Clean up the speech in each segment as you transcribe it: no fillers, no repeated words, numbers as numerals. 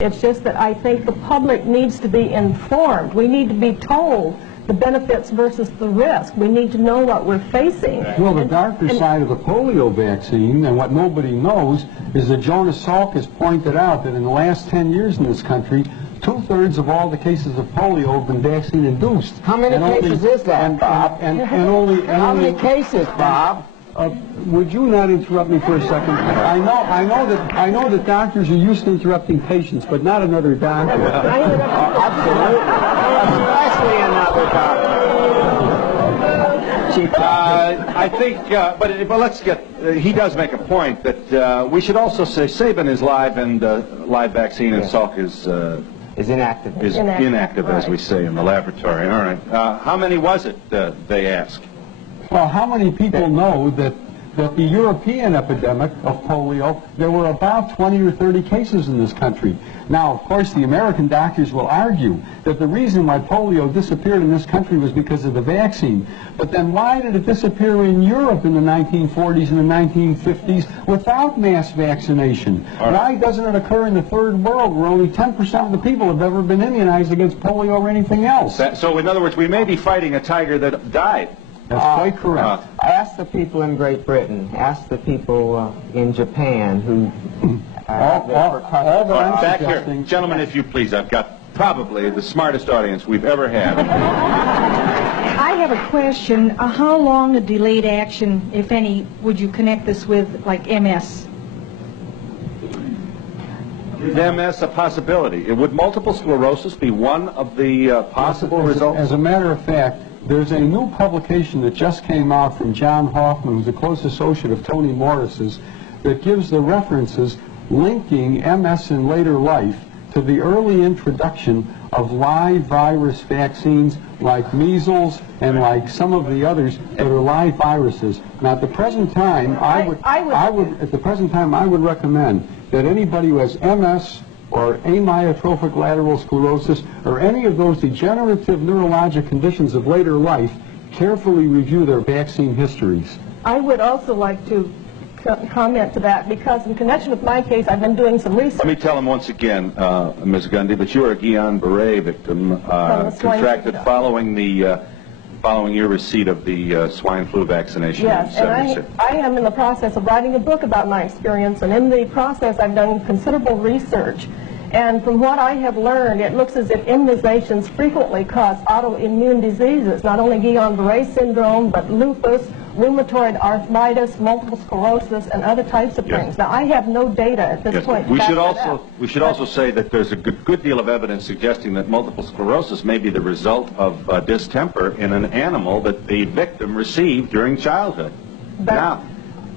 It's just that I think the public needs to be informed. We need to be told the benefits versus the risk. We need to know what we're facing. Well, the darker side of the polio vaccine, and what nobody knows, is that Jonas Salk has pointed out that in the last 10 years in this country, 2/3 of all the cases of polio have been vaccine-induced. How many cases is that, Bob? How many cases, Bob? Would you not interrupt me for a second? I know that doctors are used to interrupting patients, but not another doctor. Absolutely. Especially another doctor. I think, but let's get. He does make a point that we should also say Sabin is live and live vaccine, and Salk is inactive. Is inactive, as we say in the laboratory. All right. How many was it? They ask. Well, how many people know that the European epidemic of polio, there were about 20 or 30 cases in this country. Now, of course, the American doctors will argue that the reason why polio disappeared in this country was because of the vaccine. But then why did it disappear in Europe in the 1940s and the 1950s without mass vaccination? Right. Why doesn't it occur in the third world where only 10% of the people have ever been immunized against polio or anything else? So, in other words, we may be fighting a tiger that died. That's quite correct. Ask the people in Great Britain. Ask the people in Japan who... Back here. Gentlemen, if you please, I've got probably the smartest audience we've ever had. I have a question. How long a delayed action, if any, would you connect this with, like MS? MS a possibility. Would multiple sclerosis be one of the possible results? As a matter of fact, there's a new publication that just came out from John Hoffman, who's a close associate of Tony Morris's, that gives the references linking MS in later life to the early introduction of live virus vaccines like measles and like some of the others that are live viruses. Now, at the present time, I would recommend that anybody who has MS or amyotrophic lateral sclerosis, or any of those degenerative neurologic conditions of later life, carefully review their vaccine histories. I would also like to comment to that, because in connection with my case, I've been doing some research. Let me tell him once again, Ms. Gundy, that you are a Guillain-Barré victim contracted following your receipt of the swine flu vaccination. Yes, and I am in the process of writing a book about my experience, and in the process I've done considerable research. And from what I have learned, it looks as if immunizations frequently cause autoimmune diseases, not only Guillain-Barré syndrome, but lupus, rheumatoid arthritis, multiple sclerosis, and other types of things. Now, I have no data at this point. We should also say that there's a good deal of evidence suggesting that multiple sclerosis may be the result of distemper in an animal that the victim received during childhood. Now,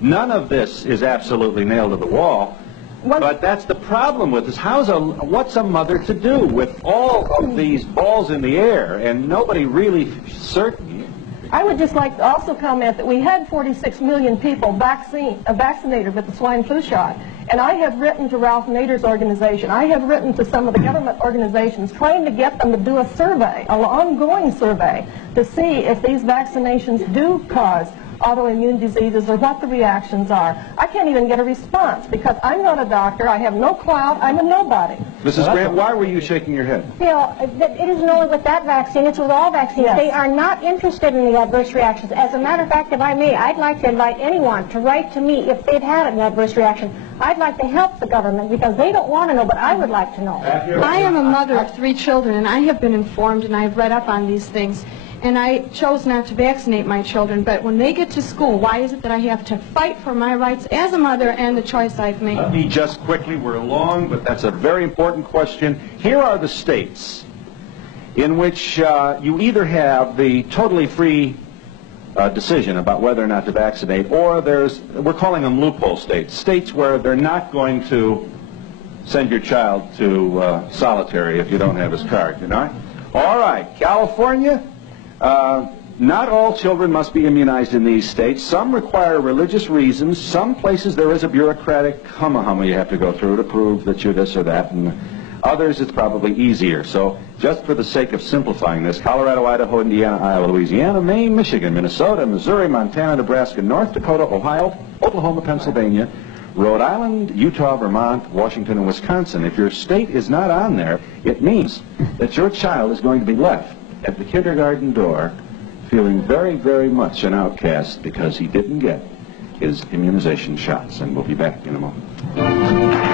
none of this is absolutely nailed to the wall. But that's the problem with this. What's a mother to do with all of these balls in the air and nobody really certain? I would just like to also comment that we had 46 million people vaccinated with the swine flu shot. And I have written to Ralph Nader's organization. I have written to some of the government organizations trying to get them to do a survey, an ongoing survey, to see if these vaccinations do cause autoimmune diseases or what the reactions are. I can't even get a response because I'm not a doctor, I have no clout, I'm a nobody. Mrs. Grant, why were you shaking your head? Phil, it isn't only with that vaccine, it's with all vaccines. Yes. They are not interested in the adverse reactions. As a matter of fact, if I may, I'd like to invite anyone to write to me if they've had an adverse reaction. I'd like to help the government because they don't want to know, but I would like to know. I am a mother of 3 children, and I have been informed and I've read up on these things. And I chose not to vaccinate my children, but when they get to school, why is it that I have to fight for my rights as a mother and the choice I've made? Let me just quickly, we're long, but that's a very important question. Here are the states in which you either have the totally free decision about whether or not to vaccinate, or we're calling them loophole states, states where they're not going to send your child to solitary if you don't have his card, you know? All right, California. Not all children must be immunized in these states. Some require religious reasons. Some places there is a bureaucratic humma you have to go through to prove that you're this or that. And others it's probably easier. So just for the sake of simplifying this, Colorado, Idaho, Indiana, Iowa, Louisiana, Maine, Michigan, Minnesota, Missouri, Montana, Nebraska, North Dakota, Ohio, Oklahoma, Pennsylvania, Rhode Island, Utah, Vermont, Washington, and Wisconsin. If your state is not on there, it means that your child is going to be left at the kindergarten door feeling very, very much an outcast because he didn't get his immunization shots. And we'll be back in a moment.